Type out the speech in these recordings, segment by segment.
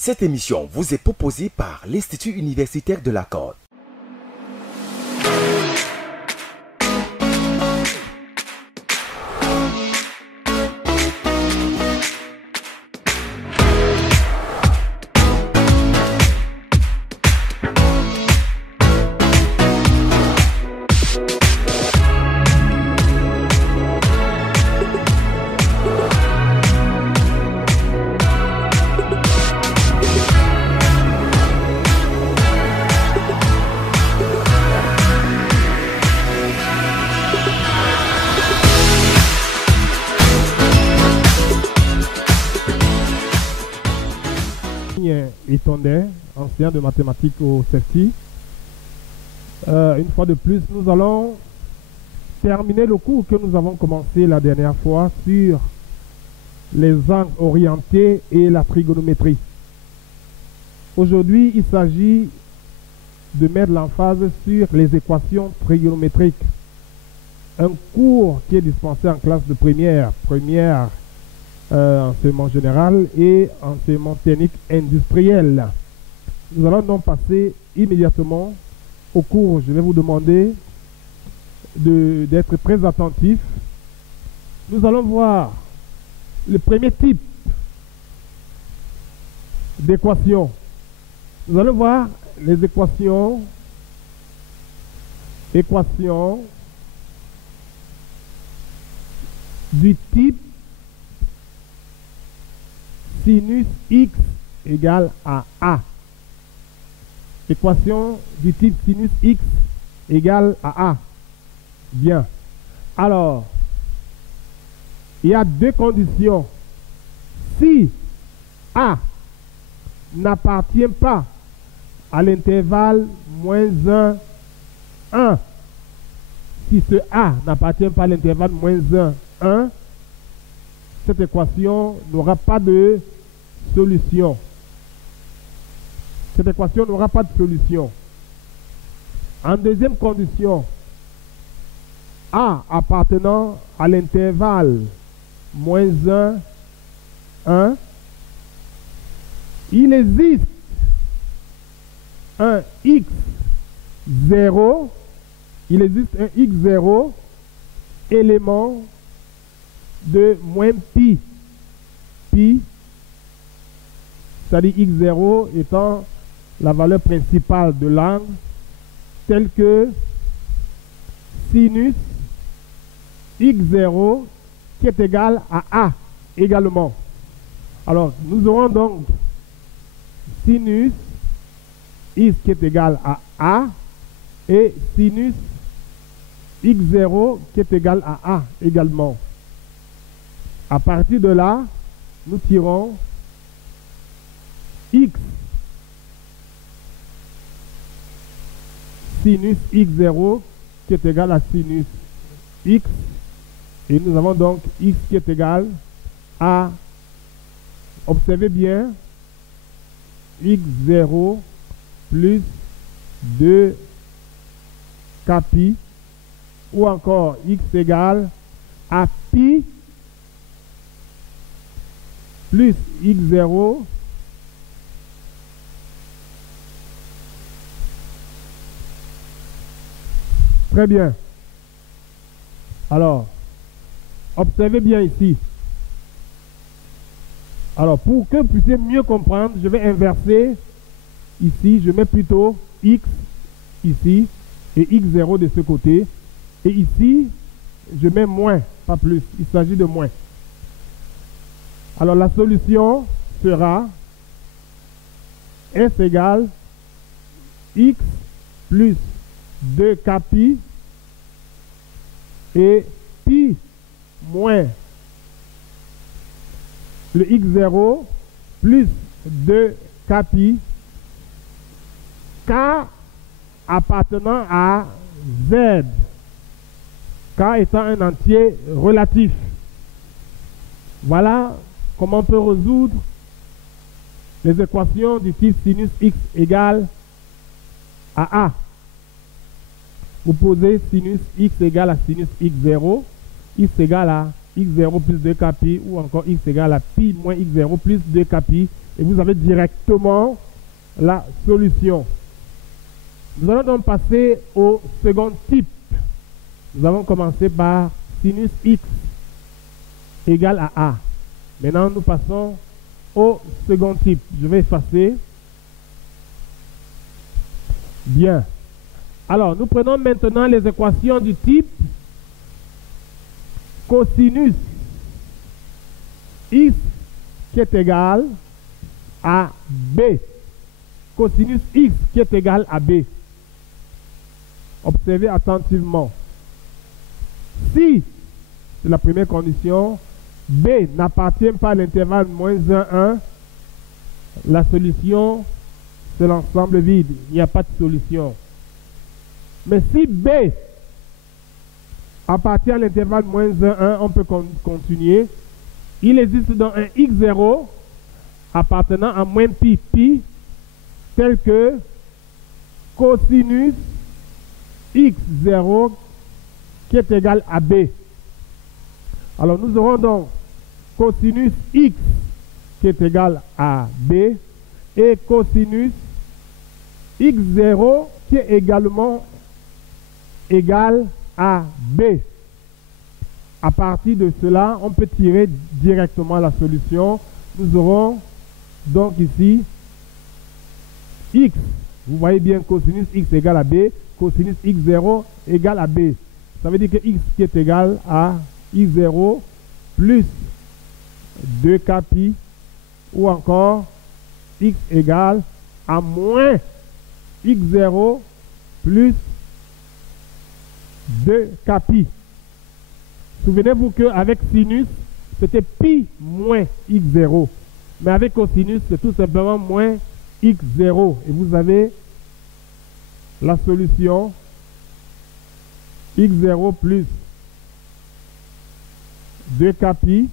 Cette émission vous est proposée par l'Institut universitaire de la Corde. Itonde, enseignant de mathématiques au CEFTI. Une fois de plus, nous allons terminer le cours que nous avons commencé la dernière fois sur les angles orientés et la trigonométrie. Aujourd'hui, il s'agit de mettre l'emphase sur les équations trigonométriques. Un cours qui est dispensé en classe de première enseignement général et enseignement technique industriel. Nous allons donc passer immédiatement au cours. Je vais vous demander d'être très attentifs. Nous allons voir le premier type d'équation. Nous allons voir les équations du type sinus x égale à a. Équation du type sinus x égale à a. Bien. Alors, il y a deux conditions. Si a n'appartient pas à l'intervalle moins 1, 1, si ce a n'appartient pas à l'intervalle moins 1, 1, cette équation n'aura pas de solution. Cette équation n'aura pas de solution. En deuxième condition, a appartenant à l'intervalle moins 1, 1, il existe un x0, élément de moins pi, c'est-à-dire x0 étant la valeur principale de l'angle, telle que sinus x0 qui est égal à a également. Alors, nous aurons donc sinus x qui est égal à a et sinus x0 qui est égal à a également. À partir de là, nous tirons x sinus x0 qui est égal à sinus x et nous avons donc x qui est égal à, observez bien, x0 plus 2 kpi ou encore x égale à pi plus x0 très bien. Alors, observez bien ici. Alors, pour que vous puissiez mieux comprendre, je vais inverser ici. Je mets plutôt x ici et x0 de ce côté. Et ici, je mets moins, pas plus. Il s'agit de moins. Alors, la solution sera S égale x plus 2 kpi et pi moins le x0 plus 2 kpi k appartenant à z, k étant un entier relatif. Voilà comment on peut résoudre les équations du type sinus x égale à a. Vous posez sinus x égale à sinus x0, x égale à x0 plus 2 kpi ou encore x égale à pi moins x0 plus 2 kpi et vous avez directement la solution. Nous allons donc passer au second type. Nous avons commencé par sinus x égale à a. Maintenant, nous passons au second type. Je vais effacer. Bien. Alors, nous prenons maintenant les équations du type cosinus x qui est égal à b. Cosinus x qui est égal à b. Observez attentivement. Si, c'est la première condition, b n'appartient pas à l'intervalle moins 1, 1, la solution, c'est l'ensemble vide. Il n'y a pas de solution. Mais si b appartient à l'intervalle moins 1, 1, on peut continuer. Il existe donc un x0 appartenant à moins pi, pi, tel que cosinus x0 qui est égal à b. Alors nous aurons donc cosinus x qui est égal à b et cosinus x0 qui est également égal à b. À partir de cela, on peut tirer directement la solution. Nous aurons donc ici x. Vous voyez bien cosinus x égale à b, cosinus x0 égale à b. Ça veut dire que x qui est égal à x0 plus 2k pi ou encore x égale à moins x0 plus 2k pi. Souvenez-vous qu'avec sinus, c'était pi moins x0. Mais avec cosinus, c'est tout simplement moins x0. Et vous avez la solution x0 plus 2k pi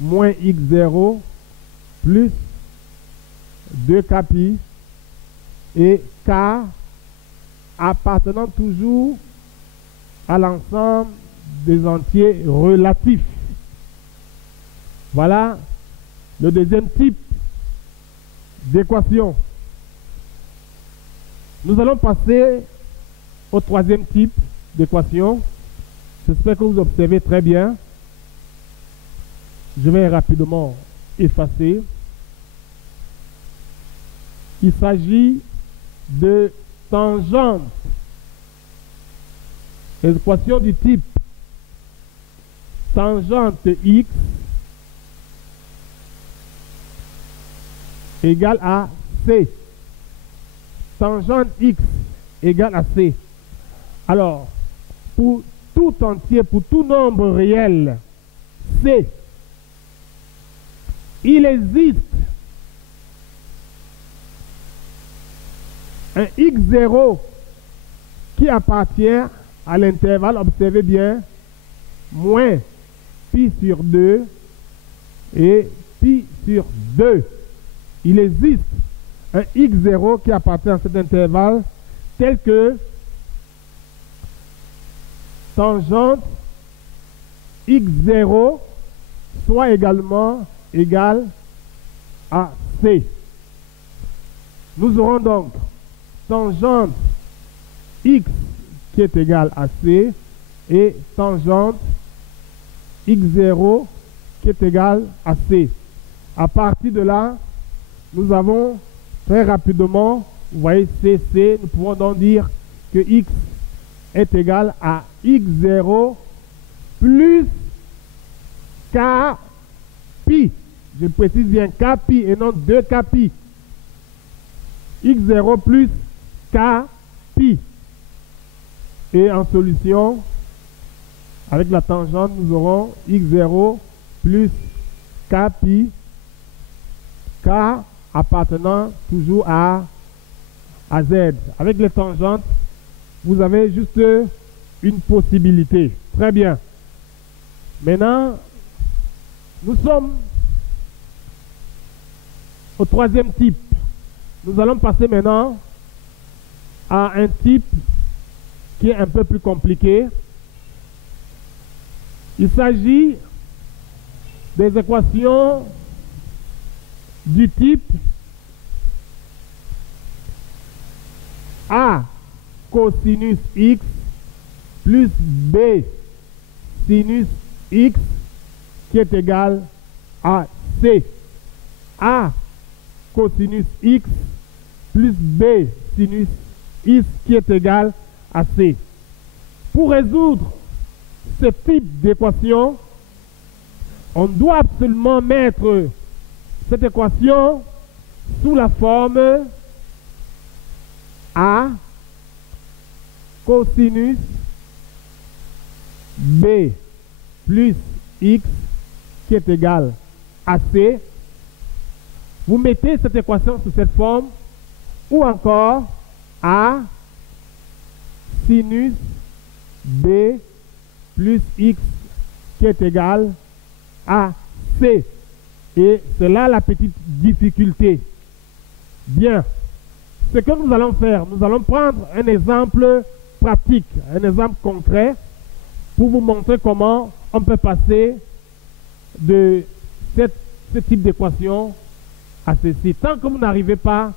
moins x0 plus 2k pi et k appartenant toujours à l'ensemble des entiers relatifs. Voilà le deuxième type d'équation. Nous allons passer au troisième type d'équation. J'espère que vous observez très bien. Je vais rapidement effacer. Il s'agit de tangente. L'équation du type tangente x égale à c. Tangente x égale à c. Alors, pour tout entier, pour tout nombre réel, c, il existe un x0 qui appartient à l'intervalle, observez bien, moins pi sur 2 et pi sur 2. Il existe un x0 qui appartient à cet intervalle tel que tangente x0 soit également égal à c. Nous aurons donc tangente x qui est égal à c et tangente x0 qui est égal à c. À partir de là, nous avons très rapidement, vous voyez c, nous pouvons donc dire que x est égal à x0 plus k pi. Je précise bien k pi et non 2k pi. x0 plus k pi. Et en solution, avec la tangente, nous aurons x0 plus k pi, k appartenant toujours à z. Avec les tangentes, vous avez juste une possibilité. Très bien. Maintenant, nous sommes au troisième type. Nous allons passer maintenant à un type qui est un peu plus compliqué. Il s'agit des équations du type A cosinus x plus B sinus x qui est égal à C. A cosinus x plus B sinus x qui est égal à C. Pour résoudre ce type d'équation, on doit absolument mettre cette équation sous la forme A cosinus B plus x qui est égal à C. Vous mettez cette équation sous cette forme, ou encore A sinus B plus x qui est égal à C. Et c'est là la petite difficulté. Bien. Ce que nous allons faire, nous allons prendre un exemple pratique, un exemple concret, pour vous montrer comment on peut passer de ce type d'équation à ceci. Tant que vous n'arrivez pas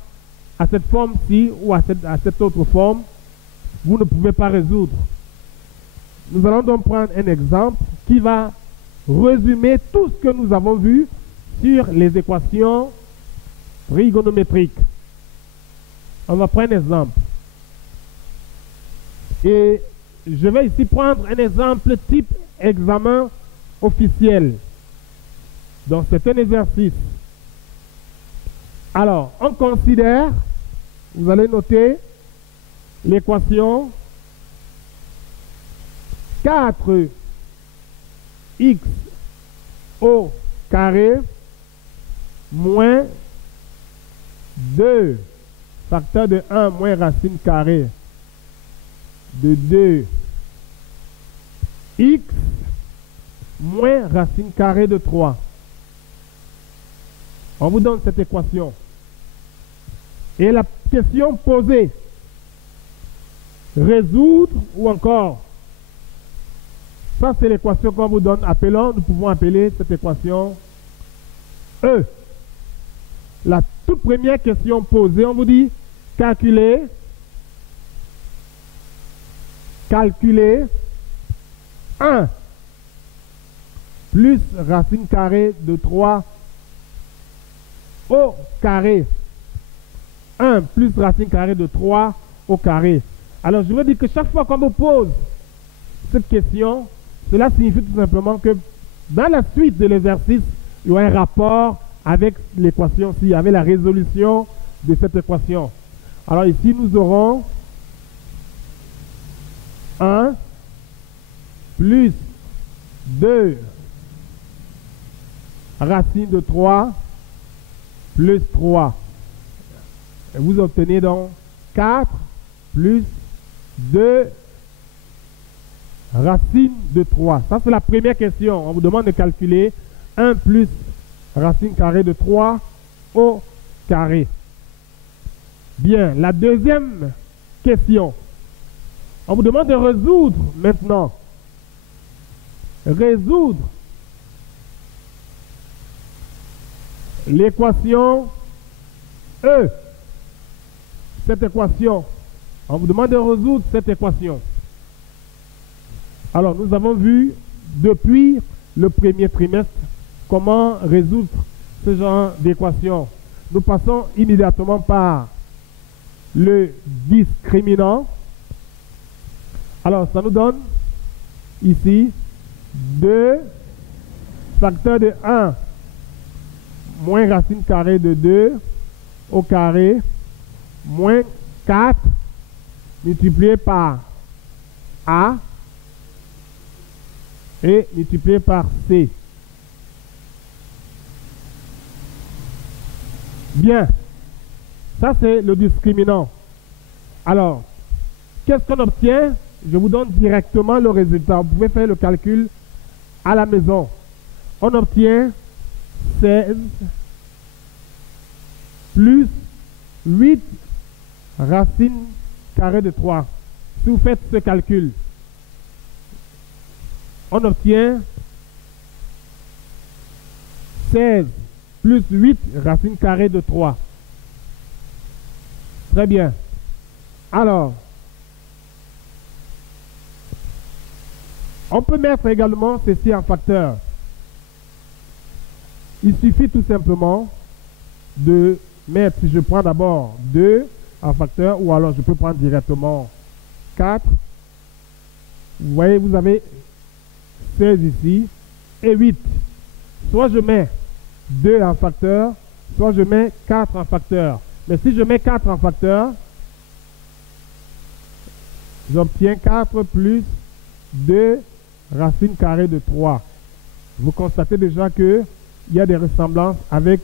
à cette forme-ci ou à cette autre forme, vous ne pouvez pas résoudre. Nous allons donc prendre un exemple qui va résumer tout ce que nous avons vu sur les équations trigonométriques. On va prendre un exemple. Et je vais ici prendre un exemple type examen officiel. Donc c'est un exercice. Alors, on considère, vous allez noter l'équation 4x au carré moins 2 facteur de 1 moins racine carrée de 2 x moins racine carrée de 3. On vous donne cette équation. Et la question posée, résoudre ou encore, ça c'est l'équation qu'on vous donne. Nous pouvons appeler cette équation E. La toute première question posée, on vous dit calculer 1 plus racine carrée de 3 au carré. 1 plus racine carrée de 3 au carré. Alors je veux dire que chaque fois qu'on vous pose cette question, cela signifie tout simplement que dans la suite de l'exercice, il y a un rapport avec l'équation, s'il y avait la résolution de cette équation. Alors ici, nous aurons 1 plus 2 racine de 3 plus 3. Et vous obtenez donc 4 plus 2 racine de 3. Ça, c'est la première question. On vous demande de calculer 1 plus racine carrée de 3 au carré. Bien, la deuxième question. On vous demande de résoudre maintenant. Résoudre l'équation E. Cette équation. On vous demande de résoudre cette équation. Alors, nous avons vu depuis le premier trimestre comment résoudre ce genre d'équation. Nous passons immédiatement par le discriminant. Alors, ça nous donne ici 2 facteur de 1 moins racine carrée de 2 au carré moins 4 multiplié par A et multiplié par C. Bien, ça c'est le discriminant. Alors, qu'est-ce qu'on obtient? Je vous donne directement le résultat. Vous pouvez faire le calcul à la maison. On obtient 16 plus 8 racine carrée de 3. Si vous faites ce calcul, on obtient 16 plus 8 racine carrée de 3. Très bien. Alors, on peut mettre également ceci en facteur. Il suffit tout simplement de mettre, si je prends d'abord 2 en facteur, ou alors je peux prendre directement 4. Vous voyez, vous avez 16 ici et 8. Soit je mets 2 en facteur, soit je mets 4 en facteur. Mais si je mets 4 en facteur, j'obtiens 4 plus 2 racine carrée de 3. Vous constatez déjà qu'il y a des ressemblances avec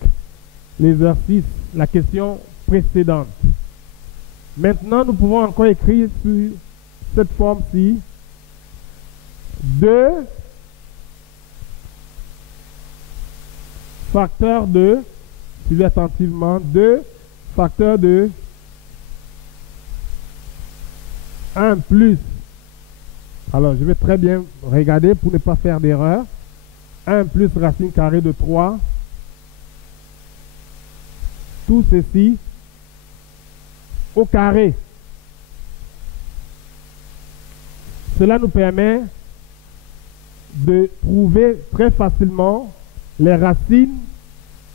l'exercice, la question précédente. Maintenant, nous pouvons encore écrire sur cette forme-ci 2 facteur de, suivez attentivement, 2 facteur de 1 plus, alors je vais très bien regarder pour ne pas faire d'erreur, 1 plus racine carrée de 3, tout ceci au carré. Cela nous permet de trouver très facilement les racines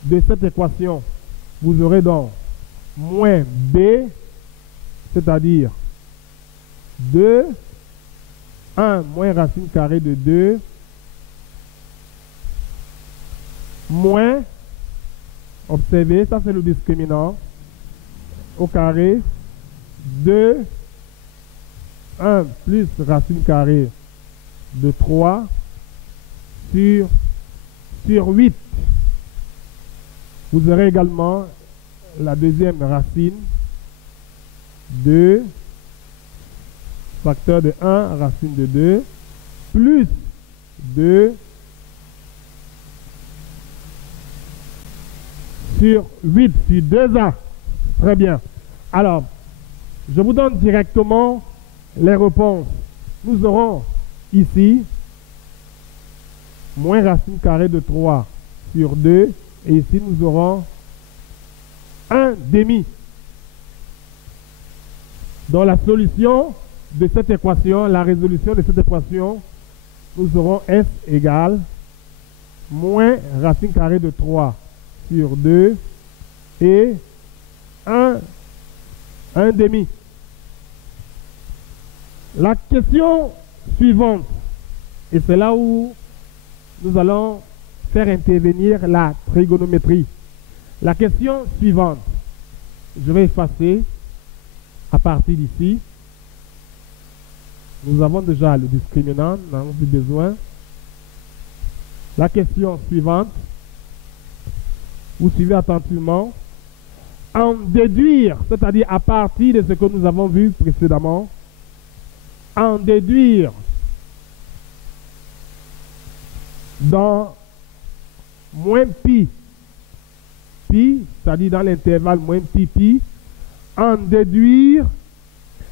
de cette équation. Vous aurez donc moins b, c'est-à-dire 2, 1 moins racine carrée de 2, moins, observez, ça c'est le discriminant, au carré, 2, 1 plus racine carrée de 3 sur 8. Vous aurez également la deuxième racine, 2, facteur de 1, racine de 2, plus 2 sur 8, sur 2A. Très bien. Alors, je vous donne directement les réponses. Nous aurons ici moins racine carrée de 3 sur 2. Et ici, nous aurons 1 demi. Dans la solution de cette équation, la résolution de cette équation, nous aurons S égale moins racine carrée de 3 sur 2 et 1 demi. La question suivante, et c'est là où nous allons faire intervenir la trigonométrie. La question suivante, je vais effacer à partir d'ici. Nous avons déjà le discriminant, nous n'avons plus besoin. La question suivante, vous suivez attentivement. En déduire, c'est-à-dire à partir de ce que nous avons vu précédemment, en déduire dans moins pi, c'est-à-dire dans l'intervalle moins pi, en déduire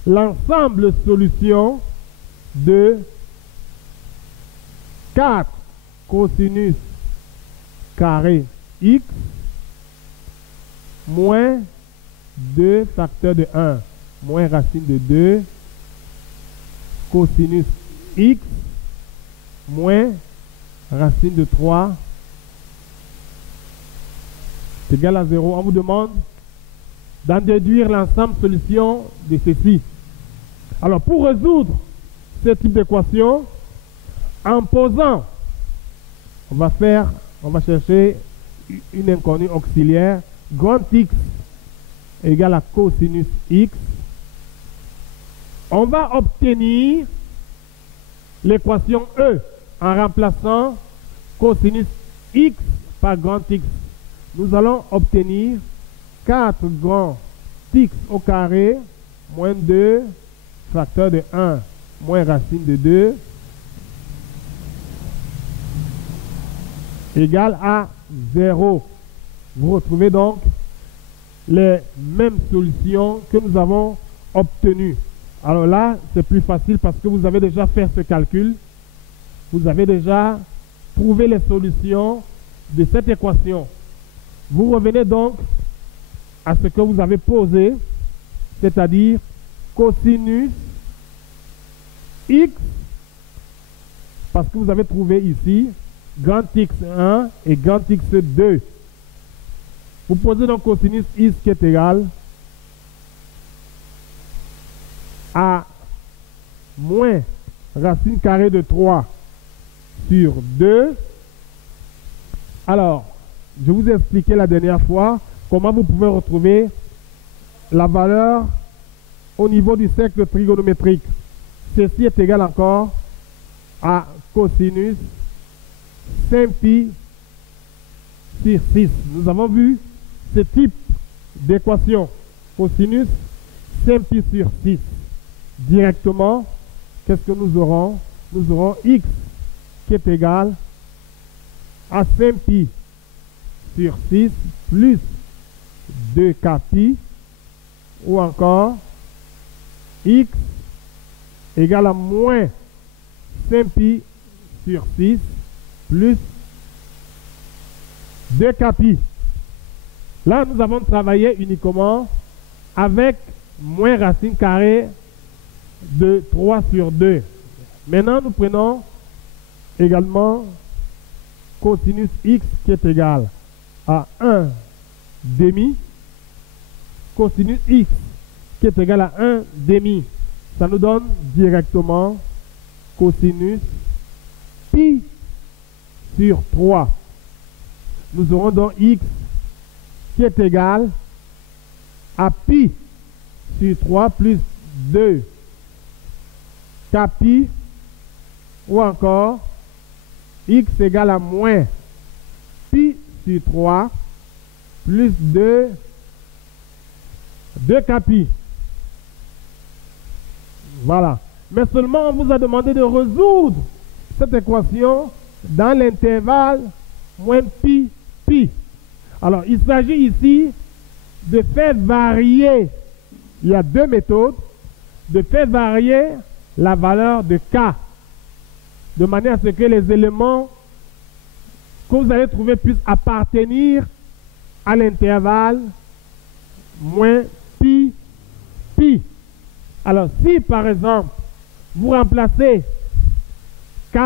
l'ensemble solution de 4 cosinus carré x moins 2 facteur de 1 moins racine de 2 cosinus x moins racine de 3 est égal à 0. On vous demande d'en déduire l'ensemble solution de ceci. Alors, pour résoudre ce type d'équation, en posant, on va chercher une inconnue auxiliaire, grand X égale à cosinus X. On va obtenir l'équation E en remplaçant cosinus X par grand X. Nous allons obtenir 4 grand X au carré moins 2 facteur de 1 moins racine de 2 égale à 0. Vous retrouvez donc les mêmes solutions que nous avons obtenues. Alors là, c'est plus facile parce que vous avez déjà fait ce calcul. Vous avez déjà trouvé les solutions de cette équation. Vous revenez donc à ce que vous avez posé, c'est-à-dire cosinus x, parce que vous avez trouvé ici grand x1 et grand x2. Vous posez donc cosinus x qui est égal à moins racine carrée de 3 sur 2. Alors, je vous ai expliqué la dernière fois comment vous pouvez retrouver la valeur au niveau du cercle trigonométrique. Ceci est égal encore à cosinus 5pi sur 6. Nous avons vu ce type d'équation. Cosinus 5pi sur 6. Directement, qu'est-ce que nous aurons? Nous aurons x qui est égal à 5pi sur 6 plus 2kpi, ou encore x égale à moins 5pi sur 6 plus 2kpi. Là, nous avons travaillé uniquement avec moins racine carrée de 3 sur 2. Maintenant, nous prenons également cosinus x qui est égal à 1 demi. Cosinus x qui est égal à 1 demi. Ça nous donne directement cosinus pi sur 3. Nous aurons donc x qui est égal à pi sur 3 plus 2 kpi, ou encore x égale à moins pi sur 3 plus 2 kpi. Voilà. Mais seulement on vous a demandé de résoudre cette équation dans l'intervalle moins pi, pi. Alors, il s'agit ici de faire varier, il y a deux méthodes, de faire varier la valeur de k, de manière à ce que les éléments que vous allez trouver puissent appartenir à l'intervalle moins pi, pi. Alors, si par exemple, vous remplacez k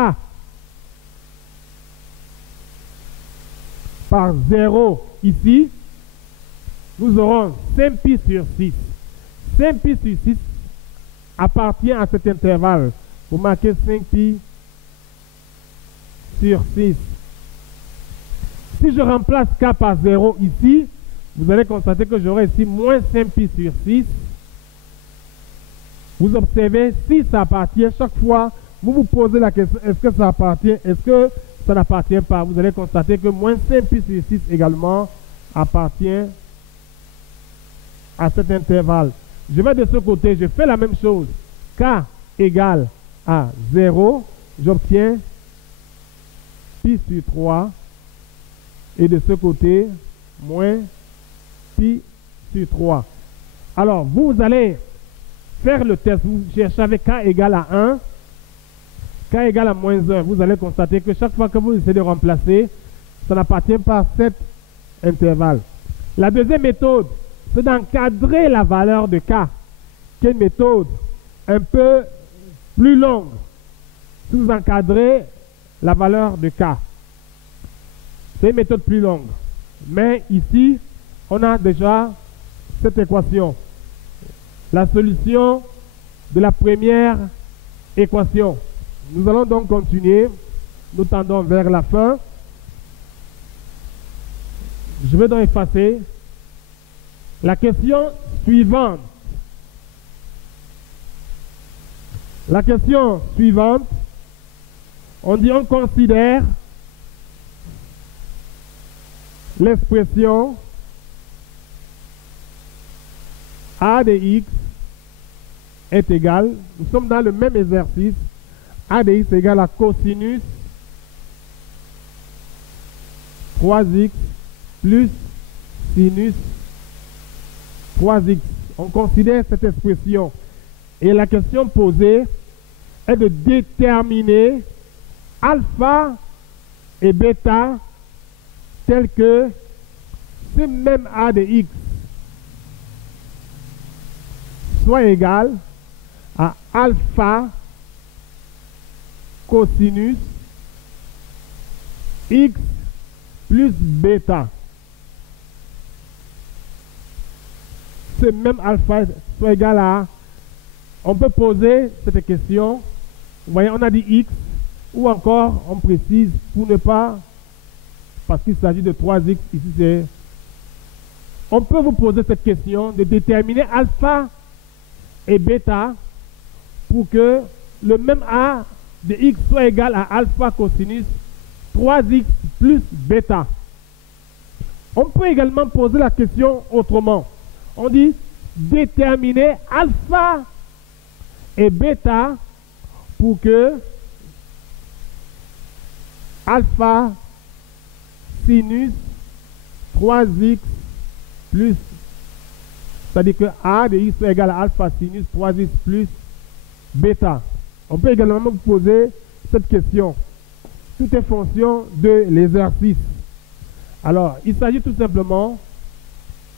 par 0 ici, nous aurons 5pi sur 6. 5pi sur 6 appartient à cet intervalle. Vous marquez 5pi sur 6. Si je remplace k par 0 ici, vous allez constater que j'aurai ici moins 5pi sur 6. Vous observez, si ça appartient, chaque fois, vous vous posez la question, est-ce que ça appartient, est-ce que ça n'appartient pas? Vous allez constater que moins 5pi sur 6 également appartient à cet intervalle. Je vais de ce côté, je fais la même chose. K égale à 0, j'obtiens pi sur 3. Et de ce côté, moins pi sur 3. Alors, vous allez faire le test. Vous cherchez avec k égale à 1, k égale à moins 1. Vous allez constater que chaque fois que vous essayez de remplacer, ça n'appartient pas à cet intervalle. La deuxième méthode, c'est d'encadrer la valeur de k, qui est une méthode un peu plus longue. Si vous encadrez la valeur de k, c'est une méthode plus longue. Mais ici, on a déjà cette équation. La solution de la première équation. Nous allons donc continuer. Nous tendons vers la fin. Je vais donc effacer la question suivante. La question suivante, on dit on considère l'expression a de x est égal, nous sommes dans le même exercice, a de x est égal à cosinus 3x plus sinus 3x. On considère cette expression et la question posée est de déterminer alpha et bêta tels que ce même A de x soit égal à alpha cosinus x plus bêta. Ce même alpha soit égal à... On peut poser cette question. Vous voyez, on a dit x, ou encore on précise pour ne pas... Parce qu'il s'agit de 3x, ici c'est... On peut vous poser cette question de déterminer alpha et bêta pour que le même A de x soit égal à alpha cosinus 3x plus bêta. On peut également poser la question autrement. On dit déterminer alpha et bêta pour que alpha sinus 3x plus, c'est-à-dire que A de x est égal à alpha sinus 3x plus bêta. On peut également vous poser cette question. Tout est fonction de l'exercice. Alors, il s'agit tout simplement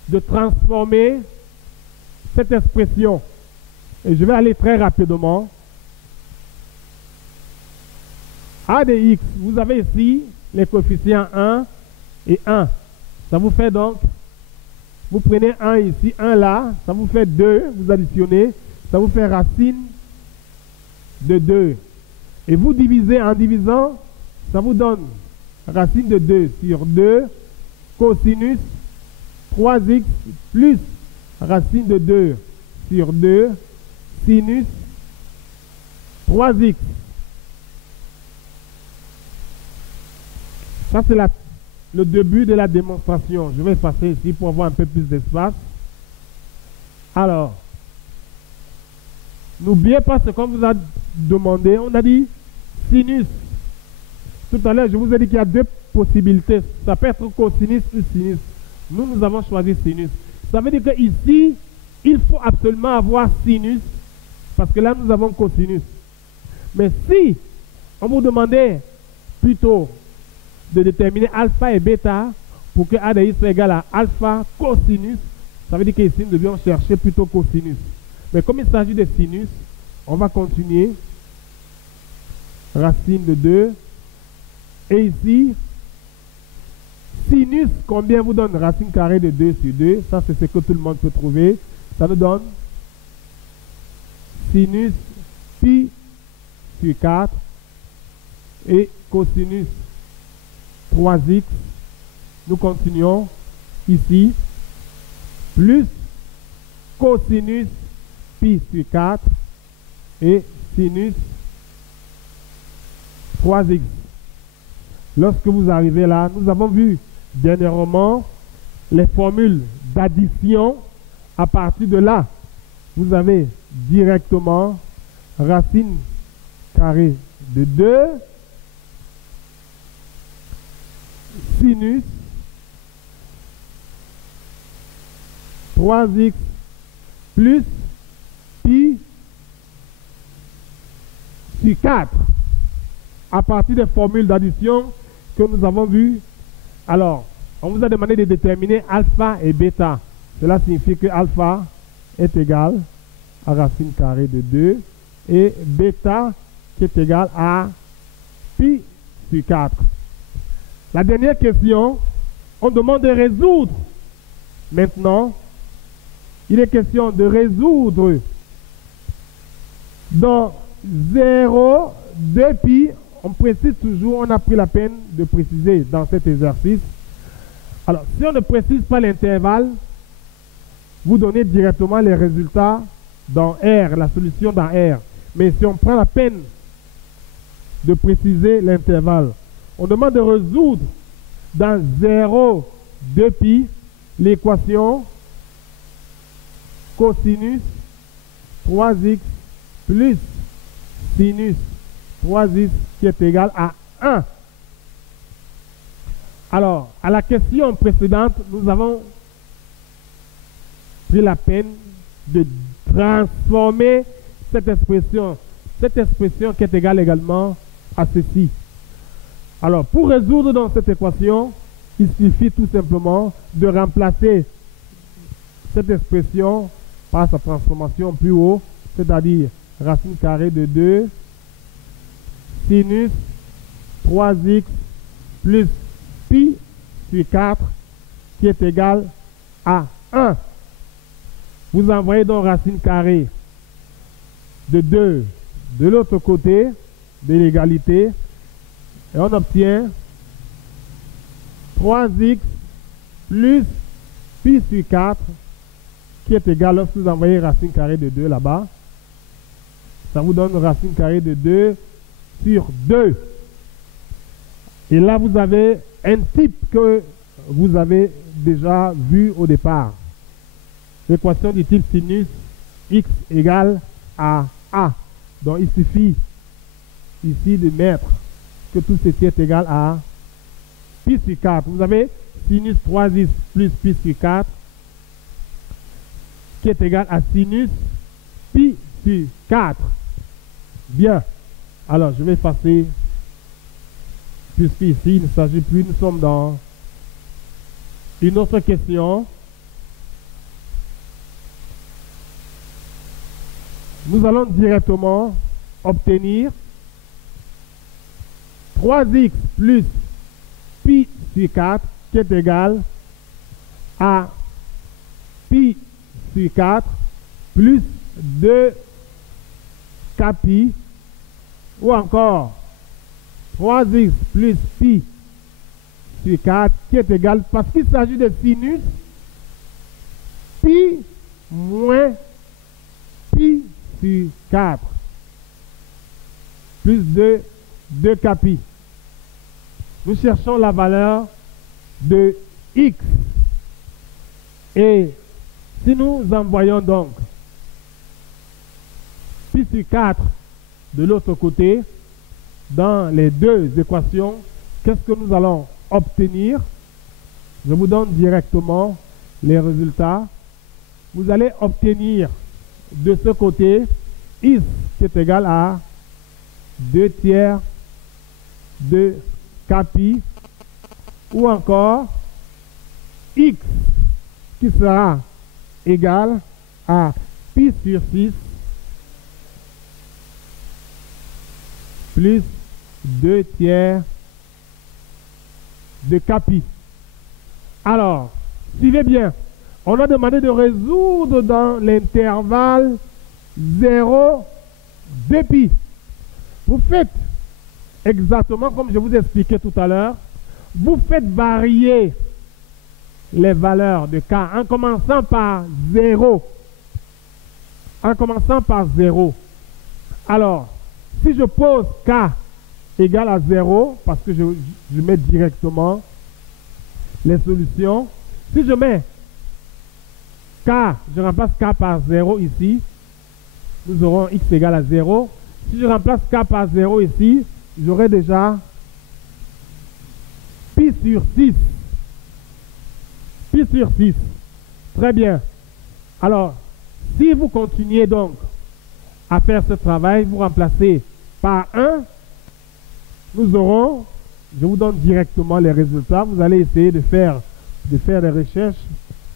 de transformer cette expression. Et je vais aller très rapidement. A de x, vous avez ici les coefficients 1 et 1. Ça vous fait donc, vous prenez 1 ici, 1 là, ça vous fait 2, vous additionnez, ça vous fait racine de 2. Et vous divisez en divisant, ça vous donne racine de 2 sur 2 cosinus 3x plus racine de 2 sur 2 sinus 3x. Ça, c'est le début de la démonstration. Je vais effacer ici pour avoir un peu plus d'espace. Alors, n'oubliez pas ce qu'on vous a demandé. On a dit sinus. Tout à l'heure, je vous ai dit qu'il y a deux possibilités. Ça peut être cosinus ou sinus. Nous avons choisi sinus. Ça veut dire qu'ici, il faut absolument avoir sinus, parce que là, nous avons cosinus. Mais si on vous demandait plutôt de déterminer alpha et bêta pour que A de x soit égal à alpha cosinus, ça veut dire qu'ici, nous devions chercher plutôt cosinus. Mais comme il s'agit de sinus, on va continuer. Racine de 2. Et ici, sinus, combien vous donne racine carrée de 2 sur 2? Ça, c'est ce que tout le monde peut trouver. Ça nous donne sinus pi sur 4 et cosinus 3x. Nous continuons ici. Plus cosinus pi sur 4 et sinus 3x. Lorsque vous arrivez là, nous avons vu dernièrement les formules d'addition. À partir de là, vous avez directement racine carrée de 2 sinus 3x plus pi sur 4. À partir des formules d'addition que nous avons vues, alors, on vous a demandé de déterminer alpha et bêta. Cela signifie que alpha est égal à racine carrée de 2 et bêta qui est égal à pi sur 4. La dernière question, on demande de résoudre. Maintenant, il est question de résoudre dans 0, 2 pi. On précise toujours, on a pris la peine de préciser dans cet exercice. Alors, si on ne précise pas l'intervalle, vous donnez directement les résultats dans R, la solution dans R. Mais si on prend la peine de préciser l'intervalle, on demande de résoudre dans 0, 2 pi l'équation cosinus 3x plus sinus 3x qui est égal à 1. Alors, à la question précédente, nous avons pris la peine de transformer cette expression qui est égale également à ceci. Alors, pour résoudre dans cette équation, il suffit tout simplement de remplacer cette expression par sa transformation plus haut, c'est-à-dire racine carrée de 2 sinus 3x plus pi sur 4 qui est égal à 1. Vous envoyez donc racine carrée de 2 de l'autre côté de l'égalité et on obtient 3x plus pi sur 4 qui est égal, lorsque vous envoyez racine carrée de 2 là-bas, ça vous donne racine carrée de 2 sur 2. Et là, vous avez un type que vous avez déjà vu au départ. L'équation du type sinus x égale à a. Donc, il suffit ici de mettre que tout ceci est égal à pi sur 4. Vous avez sinus 3x plus pi sur 4 qui est égal à sinus pi sur 4. Bien. Alors, je vais effacer, puisqu'ici, il ne s'agit plus, nous sommes dans une autre question. Nous allons directement obtenir 3x plus pi sur 4 qui est égal à pi sur 4 plus 2 pi ou encore 3x plus pi sur 4 qui est égal, parce qu'il s'agit de sinus, pi moins pi sur 4 plus 2 pi. Nous cherchons la valeur de x. Et si nous envoyons donc pi sur 4 de l'autre côté, dans les deux équations, qu'est-ce que nous allons obtenir? Je vous donne directement les résultats. Vous allez obtenir de ce côté x qui est égal à 2 tiers de pi ou encore x qui sera égal à pi sur 6 plus 2 tiers de pi. Alors, suivez bien. On a demandé de résoudre dans l'intervalle 0, 2 pi. Vous faites exactement comme je vous ai expliqué tout à l'heure. Vous faites varier les valeurs de k en commençant par 0. En commençant par 0. Alors, si je pose k égale à 0, parce que je mets directement les solutions, si je mets k, je remplace k par 0 ici, nous aurons x égale à 0. Si je remplace k par 0 ici, j'aurai déjà pi sur 6. Pi sur 6. Très bien. Alors, si vous continuez donc à faire ce travail, vous remplacez par 1, nous aurons, je vous donne directement les résultats, vous allez essayer de faire des recherches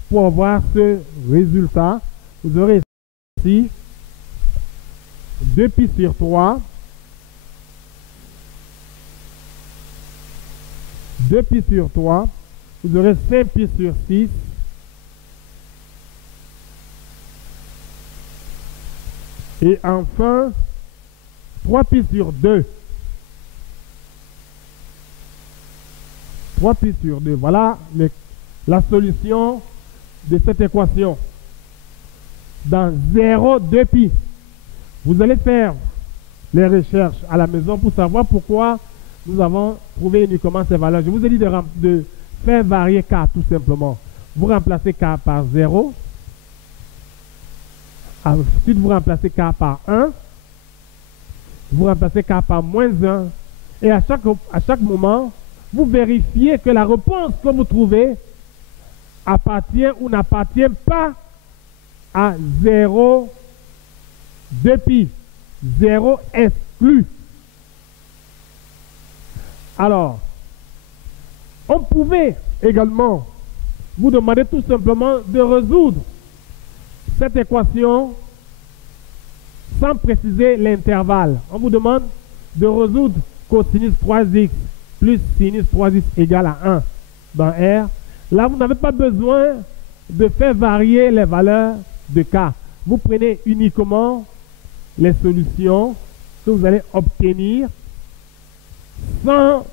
pour avoir ce résultat. Vous aurez ici 2 pi sur 3, 2 pi sur 3, vous aurez 5 pi sur 6, et enfin 3 pi sur 2. 3 pi sur 2. Voilà la solution de cette équation. Dans 0, 2 pi. Vous allez faire les recherches à la maison pour savoir pourquoi nous avons trouvé uniquement ces valeurs. Je vous ai dit de faire varier k tout simplement. Vous remplacez k par 0. Ensuite, vous remplacez k par 1. Vous remplacez k par moins 1. Et à chaque moment, vous vérifiez que la réponse que vous trouvez appartient ou n'appartient pas à 0, 2 pi. 0 exclu. Alors, On pouvait également vous demander tout simplement de résoudre cette équation sans préciser l'intervalle. On vous demande de résoudre cosinus 3x plus sinus 3x égale à 1 dans R. Là, vous n'avez pas besoin de faire varier les valeurs de K. Vous prenez uniquement les solutions que vous allez obtenir sans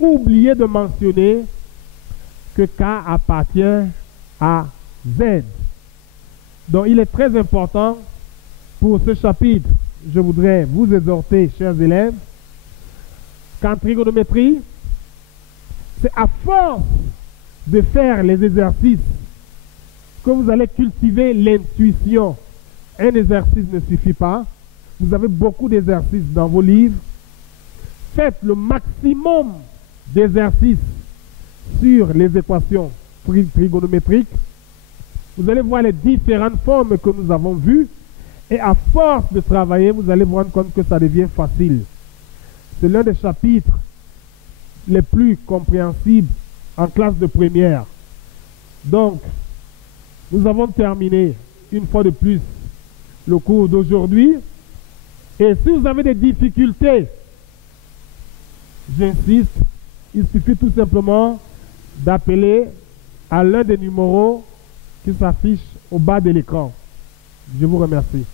oublier de mentionner que K appartient à Z. Donc, il est très important pour ce chapitre, je voudrais vous exhorter, chers élèves, qu'en trigonométrie, c'est à force de faire les exercices que vous allez cultiver l'intuition. Un exercice ne suffit pas. Vous avez beaucoup d'exercices dans vos livres. Faites le maximum d'exercices sur les équations trigonométriques. Vous allez voir les différentes formes que nous avons vues. Et à force de travailler, vous allez vous rendre compte que ça devient facile. C'est l'un des chapitres les plus compréhensibles en classe de première. Donc, nous avons terminé une fois de plus le cours d'aujourd'hui. Et si vous avez des difficultés, j'insiste, il suffit tout simplement d'appeler à l'un des numéros qui s'affichent au bas de l'écran. Je vous remercie.